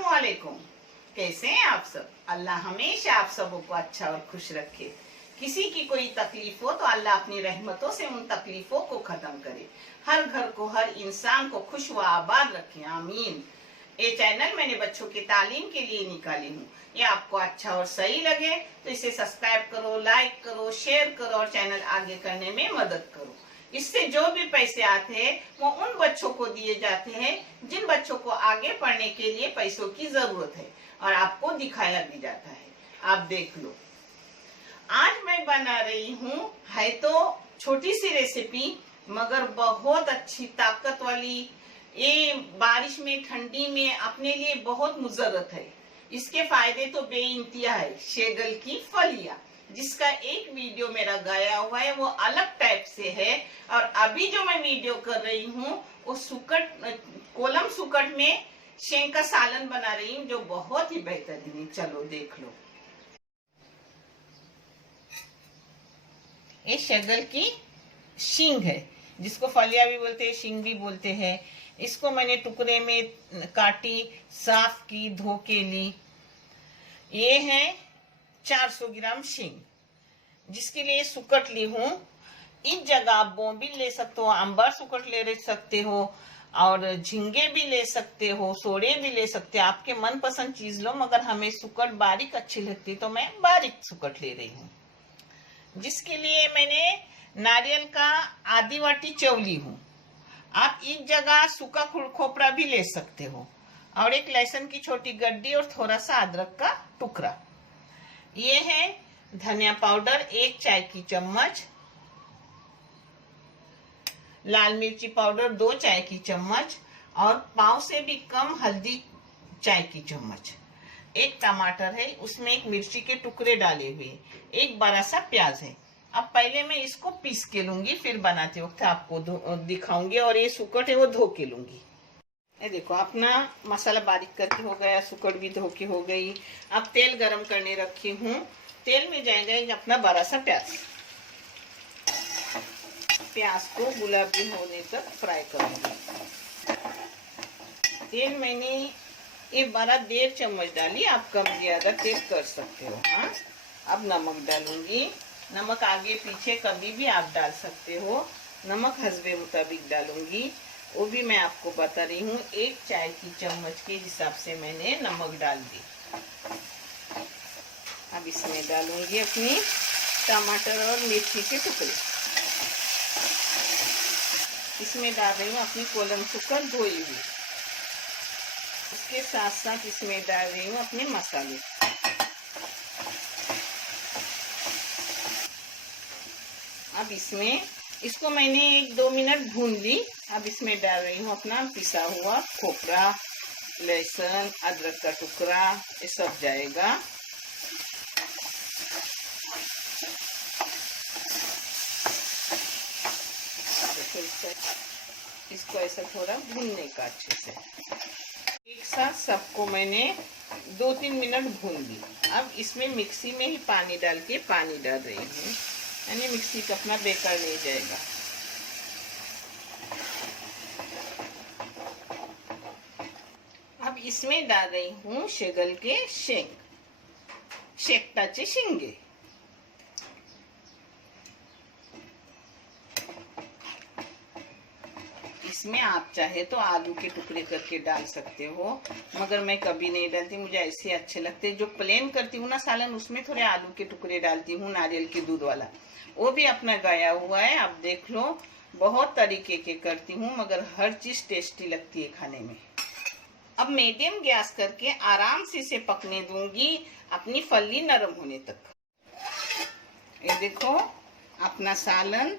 अस्सलामुअलैकुम। कैसे हैं आप सब? अल्लाह हमेशा आप सबों को अच्छा और खुश रखे। किसी की कोई तकलीफ हो तो अल्लाह अपनी रहमतों से उन तकलीफों को खत्म करे। हर घर को, हर इंसान को खुश व आबाद रखे, आमीन। ये चैनल मैंने बच्चों की तालीम के लिए निकाली हूँ। ये आपको अच्छा और सही लगे तो इसे सब्सक्राइब करो, लाइक करो, शेयर करो और चैनल आगे करने में मदद करो। इससे जो भी पैसे आते हैं वो उन बच्चों को दिए जाते हैं जिन बच्चों को आगे पढ़ने के लिए पैसों की जरूरत है और आपको दिखाया भी जाता है। आप देख लो। आज मैं बना रही हूँ, है तो छोटी सी रेसिपी मगर बहुत अच्छी ताकत वाली। ये बारिश में, ठंडी में अपने लिए बहुत मुजरत है। इसके फायदे तो बेइंतहा है। शेगल की फलियां, जिसका एक वीडियो मेरा गया हुआ है, वो अलग टाइप से है। और अभी जो मैं वीडियो कर रही हूँ वो कोलम सुकट में शेंग का सालन बना रही हूँ, जो बहुत ही बेहतरीन है। चलो देख लो। ये शेगल की शींग है, जिसको फलिया भी बोलते हैं, शींग भी बोलते हैं। इसको मैंने टुकड़े में काटी, साफ की, धो के ली। ये है 400 ग्राम शींग, जिसके लिए सुकट ली हूँ। इस जगह आप बोंबिल ले सकते हो, अंबर सुकट ले सकते हो और झींगे भी ले सकते हो, सोड़े भी ले सकते हो। आपके मनपसंद चीज लो, मगर हमें सुकट बारीक अच्छी लगती तो मैं बारीक सुकट ले रही हूँ। जिसके लिए मैंने नारियल का आधी वाटी चवली हूँ। आप इस जगह सूखा खोपरा भी ले सकते हो और एक लहसुन की छोटी गड्डी और थोड़ा सा अदरक का टुकड़ा। ये है धनिया पाउडर 1 चाय की चम्मच, लाल मिर्ची पाउडर 2 चाय की चम्मच और पाव से भी कम हल्दी चाय की चम्मच। एक टमाटर है, उसमें एक मिर्ची के टुकड़े डाले हुए, एक बड़ा सा प्याज है। अब पहले मैं इसको पीस के लूंगी, फिर बनाते वक्त आपको दिखाऊंगी। और ये सुकट है वो धो के लूंगी। ये देखो, अपना मसाला बारीक करके हो गया, सुकट भी धो के हो गई। अब तेल गरम करने रखी हूँ। तेल में जाएगा अपना बड़ा सा प्याज। प्याज को गुलाबी होने तक फ्राई करूंगी। तेल मैंने ये 1.5 चम्मच डाली, आप कम ज्यादा तेल कर सकते हो। हाँ, अब नमक डालूंगी। नमक आगे पीछे कभी भी आप डाल सकते हो। नमक हस्बे मुताबिक डालूंगी, वो भी मैं आपको बता रही हूँ। 1 चाय की चम्मच के हिसाब से मैंने नमक डाल दी। अब इसमें डालूंगी अपनी टमाटर और मिर्ची के टुकड़े। इसमें डाल रही हूँ अपनी कोलम सुकट धोई हुई। इसके साथ साथ इसमें डाल रही हूँ अपने मसाले। अब इसमें इसको मैंने 1-2 मिनट भून ली। अब इसमें डाल रही हूँ अपना पिसा हुआ खोपरा, लहसुन, अदरक का टुकड़ा, ये सब जाएगा। इसको ऐसा थोड़ा भूनने का अच्छे से। एक साथ सबको मैंने 2-3 मिनट भून ली। अब इसमें मिक्सी में ही पानी डाल के पानी डाल रही हूँ, यानी मिक्सी का अपना बेकार नहीं जाएगा। अब इसमें डाल रही हूँ शेगल के शेकटाचे शिंगे। इसमें आप चाहे तो आलू के टुकड़े करके डाल सकते हो, मगर मैं कभी नहीं डालती, मुझे ऐसे अच्छे लगते। जो प्लेन करती हूँ ना सालन, उसमें थोड़े आलू के टुकड़े डालती हूँ, नारियल के दूध वाला। वो भी अपना गया हुआ है, आप देख लो। बहुत तरीके के करती हूँ, मगर हर चीज टेस्टी लगती है खाने में। अब मीडियम गैस करके आराम से इसे पकने दूंगी, अपनी फली नरम होने तक। ये देखो, अपना सालन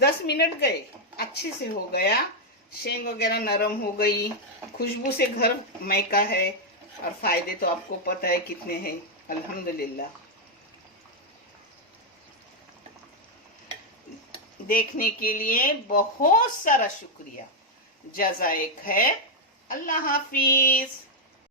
10 मिनट गए, अच्छे से हो गया। शेंग वगैरह नरम हो गई, खुशबू से घर महका है और फायदे तो आपको पता है कितने हैं। अल्हम्दुलिल्लाह। देखने के लिए बहुत सारा शुक्रिया। जज़ाए खैर। अल्लाह हाफिज।